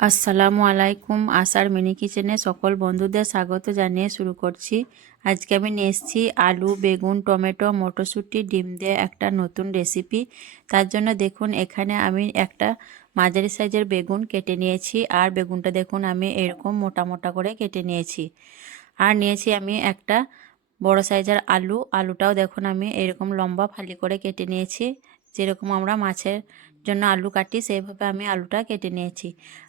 আসসালামু আলাইকুম। আশার মিনি কিচেনে সকল বন্ধুদের স্বাগত জানিয়ে শুরু করছি। আজকে আমি নিয়ে এসেছি আলু, বেগুন, টমেটো, মটরশুঁটি, ডিম দিয়ে একটা নতুন রেসিপি। তার জন্য দেখুন এখানে আমি একটা মাঝারি সাইজের বেগুন কেটে নিয়েছি। আর বেগুনটা দেখুন আমি এরকম মোটা মোটা করে কেটে নিয়েছি। আর নিয়েছি আমি একটা বড় সাইজের আলুটাও দেখুন আমি এরকম লম্বা ফালি করে কেটে নিয়েছি। যেরকম আমরা মাছের জন্য আলু কাটি সেইভাবে আমি আলুটা কেটে নিয়েছি।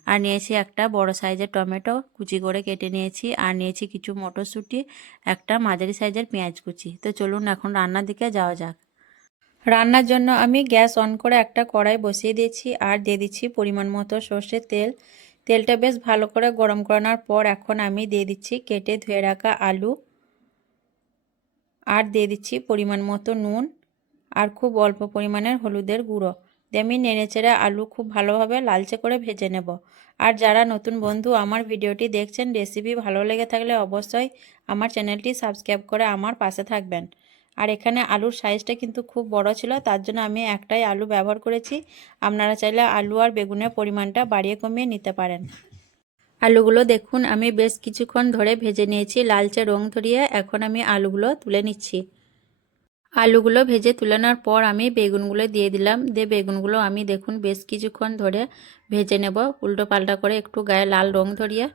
আর নিয়েছি একটা বড় সাইজের টমেটো কুচি করে কেটে নিয়েছি। আর নিয়েছি কিছু মটরশুঁটি, একটা মাঝারি সাইজের পেঁয়াজ কুচি। তো চলুন এখন রান্নার দিকে যাওয়া যাক। রান্নার জন্য আমি গ্যাস অন করে একটা কড়াই বসিয়ে দিয়েছি আর দিয়ে দিচ্ছি পরিমাণ মতো সর্ষের তেল। তেলটা বেশ ভালো করে গরম করানোর পর এখন আমি দিয়ে দিচ্ছি কেটে ধুয়ে রাখা আলু, আর দিয়ে দিচ্ছি পরিমাণ মতো নুন আর খুব অল্প পরিমাণের হলুদের গুঁড়ো দিয়ে আমি নেড়েচেড়ে আলু খুব ভালোভাবে লালচে করে ভেজে নেব। আর যারা নতুন বন্ধু আমার ভিডিওটি দেখছেন, রেসিপি ভালো লেগে থাকলে অবশ্যই আমার চ্যানেলটি সাবস্ক্রাইব করে আমার পাশে থাকবেন। আর এখানে আলুর সাইজটা কিন্তু খুব বড় ছিল, তার জন্য আমি একটাই আলু ব্যবহার করেছি। আপনারা চাইলে আলু আর বেগুনের পরিমাণটা বাড়িয়ে কমিয়ে নিতে পারেন। আলুগুলো দেখুন আমি বেশ কিছুক্ষণ ধরে ভেজে নিয়েছি লালচে রং ধরিয়ে। এখন আমি আলুগুলো তুলে নিচ্ছি। আলুগুলো ভেজে তুলে নেওয়ার পর আমি বেগুনগুলো দিয়ে দিলাম। দিয়ে বেগুনগুলো আমি দেখুন বেশ কিছুক্ষণ ধরে ভেজে নেব, উল্টো পাল্টা করে একটু গায়ে লাল রং ধরিয়ে।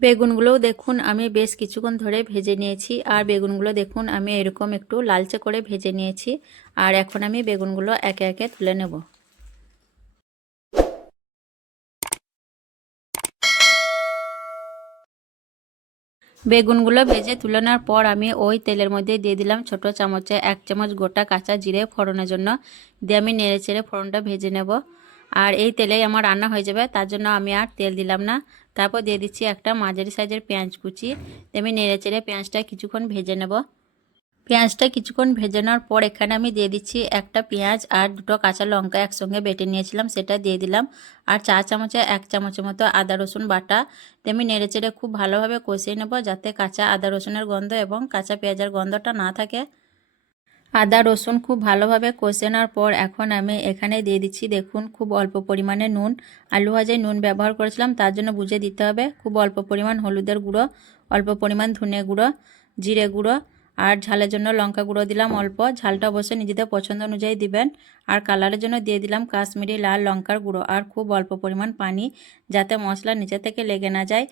বেগুনগুলোও দেখুন আমি বেশ কিছুক্ষণ ধরে ভেজে নিয়েছি। আর বেগুনগুলো দেখুন আমি এরকম একটু লালচে করে ভেজে নিয়েছি। আর এখন আমি বেগুনগুলো একে একে তুলে নেব। বেগুনগুলো ভেজে তুলে নেওয়ার পর আমি ওই তেলের মধ্যে দিয়ে দিলাম ছোট চামচে 1 চামচ গোটা কাঁচা জিরে ফোড়নের জন্য। দিয়ে আমি নেড়ে চেড়ে ফোড়নটা ভেজে নেব। আর এই তেলেই আমার রান্না হয়ে যাবে, তার জন্য আমি আর তেল দিলাম না। তারপর দিয়ে দিচ্ছি একটা মাঝারি সাইজের পেঁয়াজ কুচি। দিয়ে আমি নেড়ে চেড়ে পেঁয়াজটা কিছুক্ষণ ভেজে নেব। পেঁয়াজটা কিছুক্ষণ ভেজে নেওয়ার পর এখানে আমি দিয়ে দিচ্ছি একটা পেঁয়াজ আর দুটো কাঁচা লঙ্কা একসঙ্গে বেটে নিয়েছিলাম, সেটা দিয়ে দিলাম। আর 1 চামচের মতো আদা রসুন বাটা। তেমনি নেড়েচেড়ে খুব ভালোভাবে কষিয়ে নেব, যাতে কাঁচা আদা রসুনের গন্ধ এবং কাঁচা পেঁয়াজের গন্ধটা না থাকে। আদা রসুন খুব ভালোভাবে কষে নেওয়ার পর এখন আমি এখানে দিয়ে দিচ্ছি দেখুন খুব অল্প পরিমাণে নুন। আলু ভাজায় নুন ব্যবহার করেছিলাম, তার জন্য বুঝে দিতে হবে। খুব অল্প পরিমাণ হলুদের গুঁড়ো, অল্প পরিমাণ ধনে গুঁড়ো, জিরে গুঁড়ো, আর ঝালের জন্য লঙ্কা গুঁড়ো দিলাম অল্প। ঝালটা অবশ্যই নিজেদের পছন্দ অনুযায়ী দিবেন। আর কালারের জন্য দিয়ে দিলাম কাশ্মীরি লাল লঙ্কার গুঁড়ো। আর খুব অল্প পরিমাণ পানি, যাতে মশলা নিচে থেকে লেগে না যায়।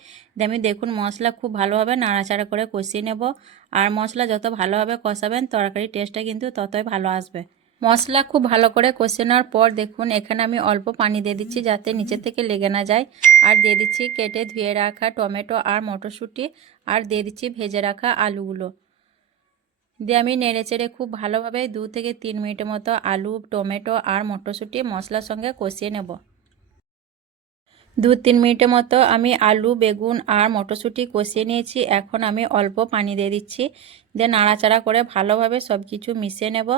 আমি দেখুন মশলা খুব ভালোভাবে নাড়াচাড়া করে কষিয়ে নেব। আর মশলা যত ভালোভাবে কষাবেন তরকারির টেস্টটা কিন্তু ততই ভালো আসবে। মশলা খুব ভালো করে কষে নেওয়ার পর দেখুন এখানে আমি অল্প পানি দিয়ে দিচ্ছি, যাতে নিচে থেকে লেগে না যায়। আর দিয়ে দিচ্ছি কেটে ধুয়ে রাখা টমেটো আর মটরশুঁটি। আর দিয়ে দিচ্ছি ভেজে রাখা আলুগুলো। দিয়ে আমি নেড়েচেড়ে খুব ভালোভাবে 2 থেকে 3 মিনিটের মতো আলু, টমেটো আর মটরশুঁটি মশলার সঙ্গে কষিয়ে নেব। 2-3 মিনিটের মতো আমি আলু, বেগুন আর মটরশুঁটি কষিয়ে নিয়েছি। এখন আমি অল্প পানি দিয়ে দিচ্ছি। দিয়ে নাড়াচাড়া করে ভালোভাবে সব কিছু মিশিয়ে নেব।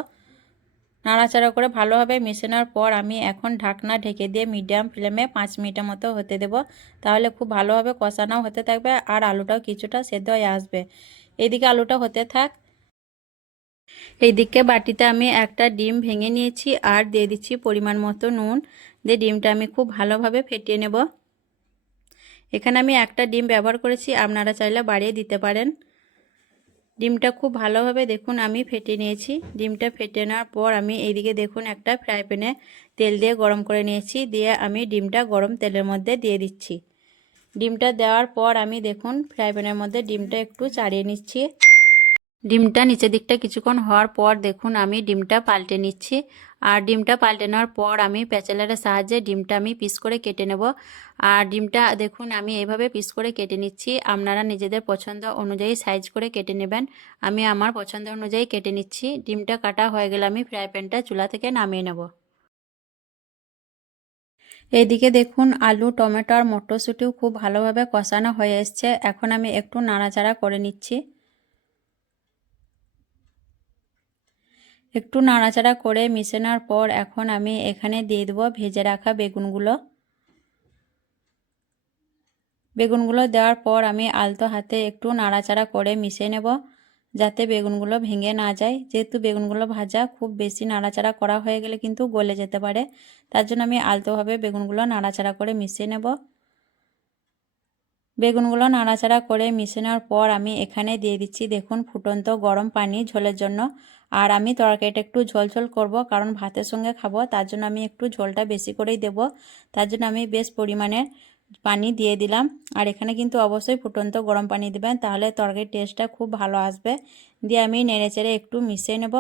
নাড়াচাড়া করে ভালোভাবে মিশিয়ে নেওয়ার পর আমি এখন ঢাকনা ঢেকে দিয়ে মিডিয়াম ফ্লেমে 5 মিনিটের মতো হতে দেব। তাহলে খুব ভালোভাবে কষানোও হতে থাকবে আর আলুটাও কিছুটা সেদ্ধ হয়ে আসবে। এইদিকে আলুটা হতে থাক। এইদিকে বাটিতে আমি একটা ডিম ভেঙে নিয়েছি আর দিয়ে দিচ্ছি পরিমাণ মতো নুন। দিয়ে ডিমটা আমি খুব ভালোভাবে ফেটিয়ে নেব। এখানে আমি একটা ডিম ব্যবহার করেছি, আপনারা চাইলে বাড়িয়ে দিতে পারেন। ডিমটা খুব ভালোভাবে দেখুন আমি ফেটিয়ে নিয়েছি। ডিমটা ফেটে নেওয়ার পর আমি এইদিকে দেখুন একটা ফ্রাই প্যানে তেল দিয়ে গরম করে নিয়েছি। দিয়ে আমি ডিমটা গরম তেলের মধ্যে দিয়ে দিচ্ছি। ডিমটা দেওয়ার পর আমি দেখুন ফ্রাই প্যানের মধ্যে ডিমটা একটু চাড়িয়ে নিচ্ছি। ডিমটা নিচের দিকটা কিছুক্ষণ হওয়ার পর দেখুন আমি ডিমটা পাল্টে নিচ্ছি। আর ডিমটা পাল্টে নেওয়ার পর আমি প্যাচেলারের সাহায্যে ডিমটা আমি পিস করে কেটে নেব। আর ডিমটা দেখুন আমি এইভাবে পিস করে কেটে নিচ্ছি। আপনারা নিজেদের পছন্দ অনুযায়ী সাইজ করে কেটে নেবেন। আমি আমার পছন্দ অনুযায়ী কেটে নিচ্ছি। ডিমটা কাটা হয়ে গেলে আমি ফ্রাই প্যানটা চুলা থেকে নামিয়ে নেব। এইদিকে দেখুন আলু, টমেটো আর মটরশুঁটিও খুব ভালোভাবে কষানো হয়ে এসছে। এখন আমি একটু নাড়াচাড়া করে নিচ্ছি। একটু নাড়াচাড়া করে মিশে নেওয়ার পর এখন আমি এখানে দিয়ে দেবো ভেজে রাখা বেগুনগুলো। বেগুনগুলো দেওয়ার পর আমি আলতো হাতে একটু নাড়াচাড়া করে মিশিয়ে নেব। যাতে বেগুনগুলো ভেঙে না যায়। যেহেতু বেগুনগুলো ভাজা, খুব বেশি নাড়াচাড়া করা হয়ে গেলে কিন্তু গলে যেতে পারে। তার জন্য আমি আলতোভাবে বেগুনগুলো নাড়াচাড়া করে মিশিয়ে নেব। বেগুনগুলো নাড়াচাড়া করে মিশিয়ে নেওয়ার পর আমি এখানে দিয়ে দিচ্ছি দেখুন ফুটন্ত গরম পানি ঝোলের জন্য। আর আমি তরকারিটা একটু ঝোল করব, কারণ ভাতের সঙ্গে খাবো, তার জন্য আমি একটু ঝোলটা বেশি করেই দেব। তার জন্য আমি বেশ পরিমাণে পানি দিয়ে দিলাম। আর এখানে কিন্তু অবশ্যই ফুটন্ত গরম পানি দেবেন, তাহলে তরকারির টেস্টটা খুব ভালো আসবে। দিয়ে আমি নেড়েচেড়ে একটু মিশিয়ে নেব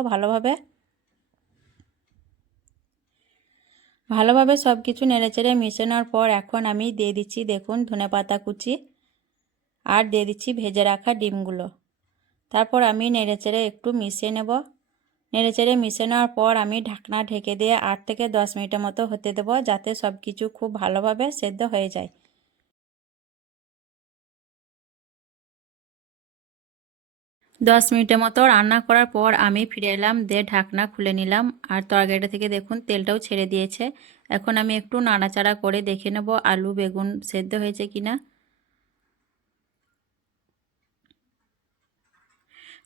ভালোভাবে সব কিছু নেড়েচেড়ে মিশিয়ে নেওয়ার পর এখন আমি দিয়ে দিচ্ছি দেখুন ধনেপাতা কুচি, আর দিয়ে দিচ্ছি ভেজে রাখা ডিমগুলো। তারপর আমি নেড়েচেড়ে একটু মিশিয়ে নেব। নেড়েচেড়ে মিশিয়ে নেওয়ার পর আমি ঢাকনা ঢেকে দিয়ে 8 থেকে 10 মিনিটের মতো হতে দেব, যাতে সব কিছু খুব ভালোভাবে সেদ্ধ হয়ে যায়। 10 মিনিটের মতো রান্না করার পর আমি ফিরে এলাম, দিয়ে ঢাকনা খুলে নিলাম। আর তরকারিটা থেকে দেখুন তেলটাও ছেড়ে দিয়েছে। এখন আমি একটু নাড়াচাড়া করে দেখে নেব আলু বেগুন সেদ্ধ হয়েছে কিনা।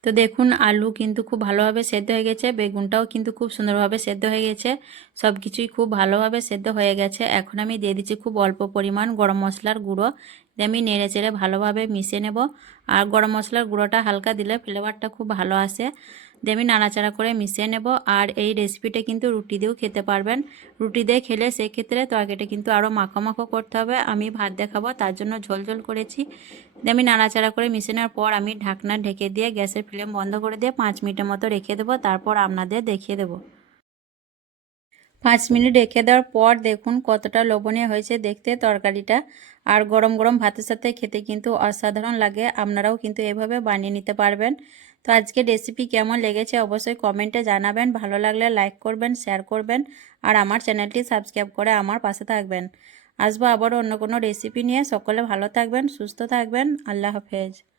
তো দেখুন আলু কিন্তু খুব ভালোভাবে সেদ্ধ হয়ে গেছে, বেগুনটাও কিন্তু খুব সুন্দরভাবে সেদ্ধ হয়ে গেছে, সব কিছুই খুব ভালোভাবে সেদ্ধ হয়ে গেছে। এখন আমি দিয়ে দিচ্ছি খুব অল্প পরিমাণ গরম মশলার গুঁড়ো, দিয়ে আমি নেড়ে চেড়ে ভালোভাবে মিশিয়ে নেব। আর গরম মশলার গুঁড়োটা হালকা দিলে ফ্লেভারটা খুব ভালো আসে। দিয়ে আমি নাড়াচাড়া করে মিশিয়ে নেব। আর এই রেসিপিটা কিন্তু রুটি দিয়েও খেতে পারবেন। রুটি দিয়ে খেলে সেক্ষেত্রে তরকারিটা কিন্তু আরও মাখো মাখো করতে হবে। আমি ভাত দিয়ে খাবো, তার জন্য ঝোল করেছি। দিয়ে আমি নাড়াচাড়া করে মিশিয়ে নেওয়ার পর আমি ঢাকনা ঢেকে দিয়ে গ্যাসের ফ্লেম বন্ধ করে দিয়ে 5 মিনিটের মতো রেখে দেবো। তারপর আপনাদের দেখিয়ে দেবো। 5 মিনিট রেখে দেওয়ার পর দেখুন কতটা লোভনীয় হয়েছে দেখতে তরকারিটা। আর গরম গরম ভাতের সাথে খেতে কিন্তু অসাধারণ লাগে। আপনারাও কিন্তু এভাবে বানিয়ে নিতে পারবেন। তো আজকে রেসিপি কেমন লেগেছে অবশ্যই কমেন্টে জানাবেন। ভালো লাগলে লাইক করবেন, শেয়ার করবেন, আর আমার চ্যানেলটি সাবস্ক্রাইব করে আমার পাশে থাকবেন। আসবো আবারও অন্য কোনো রেসিপি নিয়ে। সকলে ভালো থাকবেন, সুস্থ থাকবেন। আল্লাহ হাফেজ।